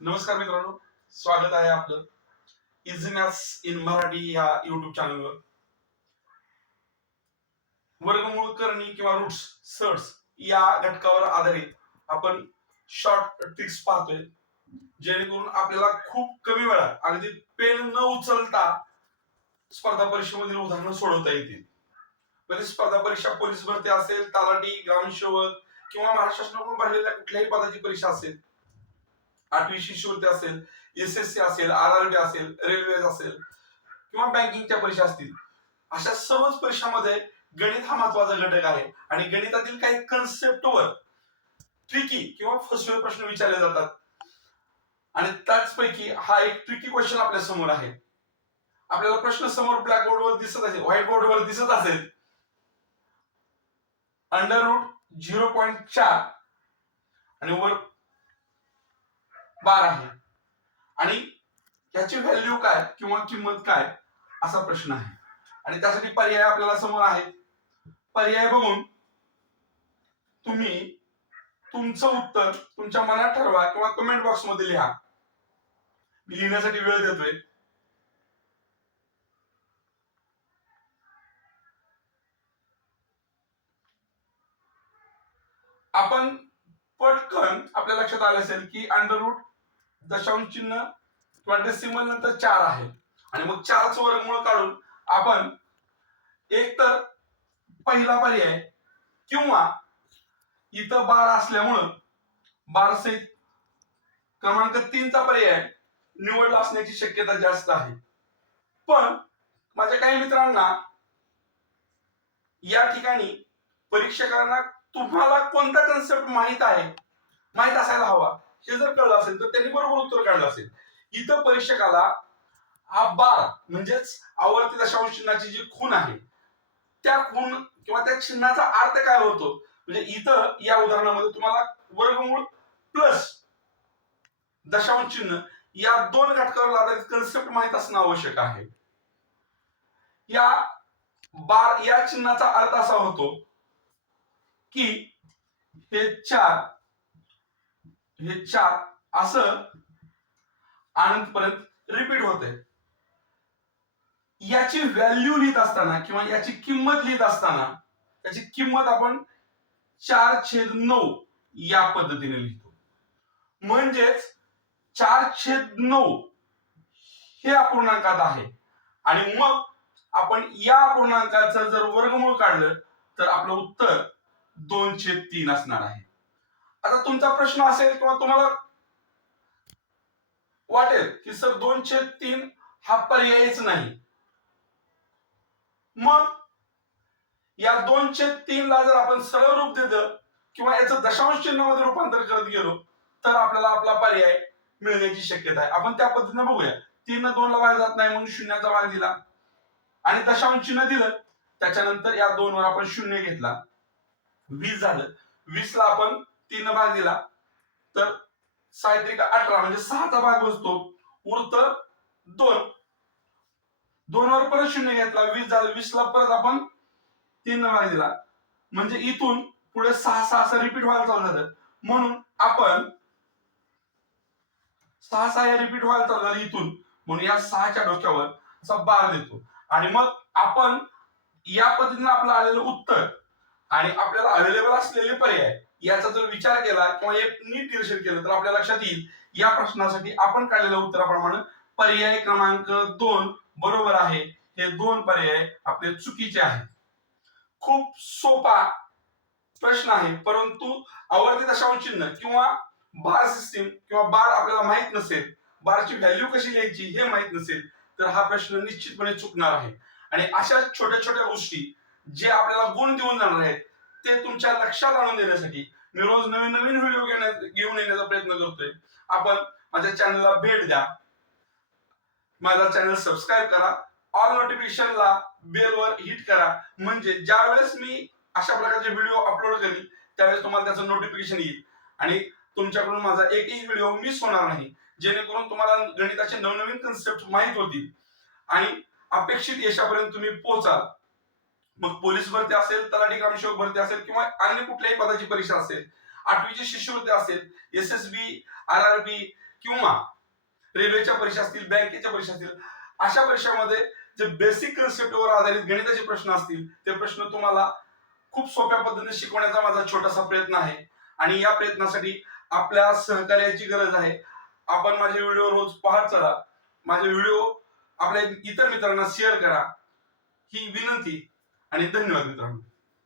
नमस्कार मित्रांनो स्वागत आहे आपलं इझी मॅथ्स इन मराठी या युट्यूब चॅनलवर वर्गमूळ करणी किंवा रूट्स सर्ट्स या घटकावर आधारित आपण शॉर्ट ट्रिक्स पाहतोय जेणेकरून आपल्याला खूप कमी वेळात अगदी पेन न उचलता स्पर्धा परीक्षेमधील उदाहरणं सोडवता येतील. म्हणजे स्पर्धा परीक्षा पोलीस भरती असेल तलाठी ग्रामसेवक किंवा महाराष्ट्र शासनाकडून भरलेल्या कुठल्याही पदाची परीक्षा असेल आठवी शिष्यवृत्ती असेल एस एस सी असेल आर आर बी असेल रेल्वे असेल किंवा बँकिंगच्या परीक्षा असतील अशा सर्वच परीक्षामध्ये गणित हा महत्त्वाचा घटक आहे. आणि गणितातील काही कन्सेप्टवर ट्रिकी किंवा फसवे प्रश्न विचारले जातात. आणि त्याचपैकी हा एक ट्रिकी क्वेश्चन आपल्यासमोर आहे. आपल्याला प्रश्न समोर ब्लॅक बोर्डवर दिसत असेल व्हाईट बोर्डवर दिसत असेल अंडर रूट झिरो पॉईंट चार. आणि वर बार आहे. आणि याची व्हॅल्यू काय किंवा किंमत काय असा प्रश्न आहे. आणि त्यासाठी पर्याय आपल्याला समोर आहेत. पर्याय बघून तुम्ही तुमचं उत्तर तुमच्या मनात ठरवा किंवा कमेंट बॉक्समध्ये लिहा. मी लिहिण्यासाठी वेळ देतोय. आपण पटकन आपल्या लक्षात आलं असेल की अंडर रूट दशांश चिन्ह किंवा डेसिमल नंतर चार आहे. आणि मग चारच वर्गमूळ काढून आपण एक तर पहिला पर्याय किंवा इथं बार असल्यामुळं बार सहित क्रमांक तीनचा पर्याय निवडला असण्याची शक्यता जास्त आहे. पण माझ्या काही मित्रांना या ठिकाणी परीक्षकांना तुम्हाला कोणता कन्सेप्ट माहीत आहे? माहीत असायला हवा. हे जर कळलं असेल तर त्यांनी बरोबर उत्तर काढलं असेल. इथं परीक्षकाला हा बार म्हणजेच आवर्ती दशांश चिन्हाची जी खून आहे त्या खून किंवा त्या चिन्हाचा अर्थ काय होतो? म्हणजे इथं या उदाहरणामध्ये तुम्हाला वर्गमूळ प्लस दशांश चिन्ह या दोन घटकावर आधारित कन्सेप्ट माहीत असणं आवश्यक आहे. या बार या चिन्हाचा अर्थ असा होतो की हे चार हे चार असं पर्यंत रिपीट होते याची व्हॅल्यू लिहित असताना किंवा याची किंमत लिहित असताना त्याची किंमत आपण चार छेद नऊ या पद्धतीने लिहितो. म्हणजेच चार छेद नऊ हे अपूर्णांकात आहे. आणि मग आपण या अपूर्णांकाचं जर वर्गमूळ काढलं तर आपलं उत्तर दोन छेद तीन असणार आहे. आता तुमचा प्रश्न असेल किंवा तुम्हाला वाटेल की सर दोनशे तीन हा पर्यायच नाही. मग या दोनशे तीन ला जर आपण सरळ रूप दिलं किंवा याचं दशांश चिन्हामध्ये रूपांतर करत गेलो तर आपल्याला आपला पर्याय मिळण्याची शक्यता आहे. आपण त्या पद्धतीने बघूया. तीन दोन ला भाग जात नाही म्हणून शून्याचा भाग दिला. आणि दशांश चिन्ह दिलं त्याच्यानंतर या दोन वर आपण शून्य घेतला. वीस झालं. वीस ला आपण तीन भाग दिला. तर साहित्रिक अठरा म्हणजे सहाचा भाग बसतो. उरत दोन. दोन वर परत शून्य घेतला वीस झाला वीस ला परत आपण तीन भाग दिला. म्हणजे इथून पुढे सहा सहा असं रिपीट व्हायला चालू झालं. म्हणून आपण सहा सहा हे रिपीट व्हायला चालू झालं इथून. म्हणून या सहाच्या डोक्यावर असा बार देतो. आणि मग आपण या पद्धतीने आपलं आलेलं उत्तर आणि आपल्याला अवेलेबल असलेले पर्याय याचा जर विचार केला किंवा एक नीट निरीक्षण केलं तर आपल्या लक्षात येईल या प्रश्नासाठी आपण काढलेल्या उत्तराप्रमाणे पर्याय क्रमांक दोन बरोबर आहे. हे दोन पर्याय आपले चुकीचे आहेत. खूप सोपा प्रश्न आहे परंतु आवर्ती दशांश चिन्ह किंवा बार सिस्टीम किंवा बार आपल्याला माहीत नसेल बारची व्हॅल्यू कशी लिहायची हे माहीत नसेल तर हा प्रश्न निश्चितपणे चुकणार आहे. आणि अशा छोट्या छोट्या गोष्टी जे आपल्याला गुण देऊन जाणार आहेत ते तुमच्या लक्षात आणून देण्यासाठी मी रोज नवीन नवीन व्हिडिओ घेण्यात घेऊन येण्याचा प्रयत्न करतोय. आपण माझ्या चॅनलला भेट द्या. माझा चॅनल सबस्क्राईब करा. ऑल नोटिफिकेशनला बेलवर हिट करा. म्हणजे ज्या वेळेस मी अशा प्रकारचे व्हिडिओ अपलोड करेल त्यावेळेस तुम्हाला त्याचं नोटिफिकेशन येईल. आणि तुमच्याकडून माझा एकही व्हिडिओ मिस होणार नाही. जेणेकरून तुम्हाला गणिताचे नवनवीन कन्सेप्ट माहीत होतील. आणि अपेक्षित यशापर्यंत तुम्ही पोहोचाल मग पोलीस भरती असेल तलाठी ग्रामसेवक भरती असेल किंवा अन्य कुठल्याही पदाची परीक्षा असेल आठवीची शिष्यवृत्ती असेल S S B R R B किंवा रेल्वेच्या परीक्षा असतील बँकेच्या परीक्षा असतील अशा परीक्षामध्ये जे बेसिक कन्सेप्टवर आधारित गणिताचे प्रश्न असतील ते प्रश्न तुम्हाला खूप सोप्या पद्धतीने शिकवण्याचा माझा छोटासा प्रयत्न आहे. आणि या प्रयत्नासाठी आपल्या सहकार्याची गरज आहे. आपण माझे व्हिडिओ रोज पाहत चला. माझे व्हिडिओ आपल्या इतर मित्रांना शेअर करा. ही विनंती. आणि धन्यवाद मित्रांनो.